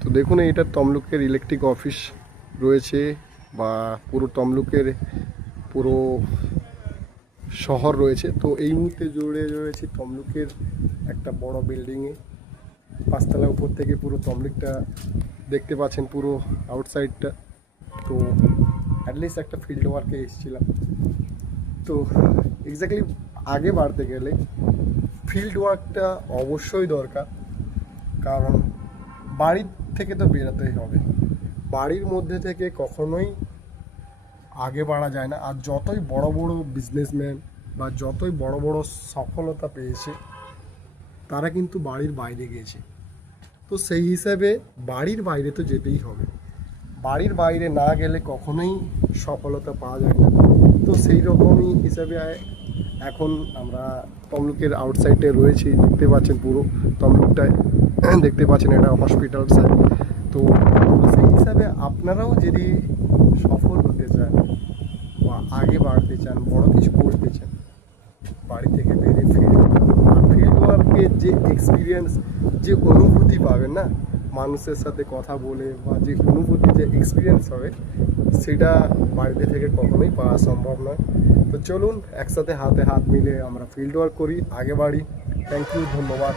তো দেখুন এটা তমলুকের ইলেকট্রিক অফিস রয়েছে বা পুরো তমলুকের পুরো শহর রয়েছে। তো এই মুহূর্তে জুড়ে রয়েছে তমলুকের একটা বড় বিল্ডিংয়ে, 5 তলা উপর থেকে পুরো তমলুকটা দেখতে পাচ্ছেন, পুরো আউটসাইডটা। তো অ্যাটলিস্ট একটা ফিল্ড ওয়ার্কে এসেছিলাম। তো এক্স্যাক্টলি আগে বাড়তে গেলে ফিল্ড ওয়ার্কটা অবশ্যই দরকার, কারণ বাড়ির থেকে তো বেরোতেই হবে, বাড়ির মধ্যে থেকে কখনোই আগে বাড়া যায় না। আর যতই বড় বড় বিজনেসম্যান বা যতই বড় বড় সফলতা পেয়েছে তারা কিন্তু বাড়ির বাইরে গিয়েছে। তো সেই হিসাবে বাড়ির বাইরে তো যেতেই হবে, বাড়ির বাইরে না গেলে কখনোই সফলতা পাওয়া যায় না। তো সেই রকমই হিসাবে এখন আমরা তমলুকের আউটসাইডে রয়েছি, দেখতে পাচ্ছেন পুরো তমলুকটায় দেখতে পাচ্ছেন এটা হসপিটাল সাইড। তো সেই হিসাবে আপনারাও যদি সফল হতে চান বা আগে বাড়তে চান, বড় কিছু করতে চান, বাড়ি থেকে বেরিয়ে ফিল্ড ওয়ার্কের যে এক্সপিরিয়েন্স, যে অনুভূতি পাবেন না মানুষের সাথে কথা বলে, বা যে অনুভূতি, যে এক্সপিরিয়েন্স হবে, সেটা বাড়িতে থেকে কখনোই পাওয়া সম্ভব নয়। তো চলুন একসাথে হাতে হাত মিলে আমরা ফিল্ড ওয়ার্ক করি, আগে বাড়ি। থ্যাংক ইউ, ধন্যবাদ।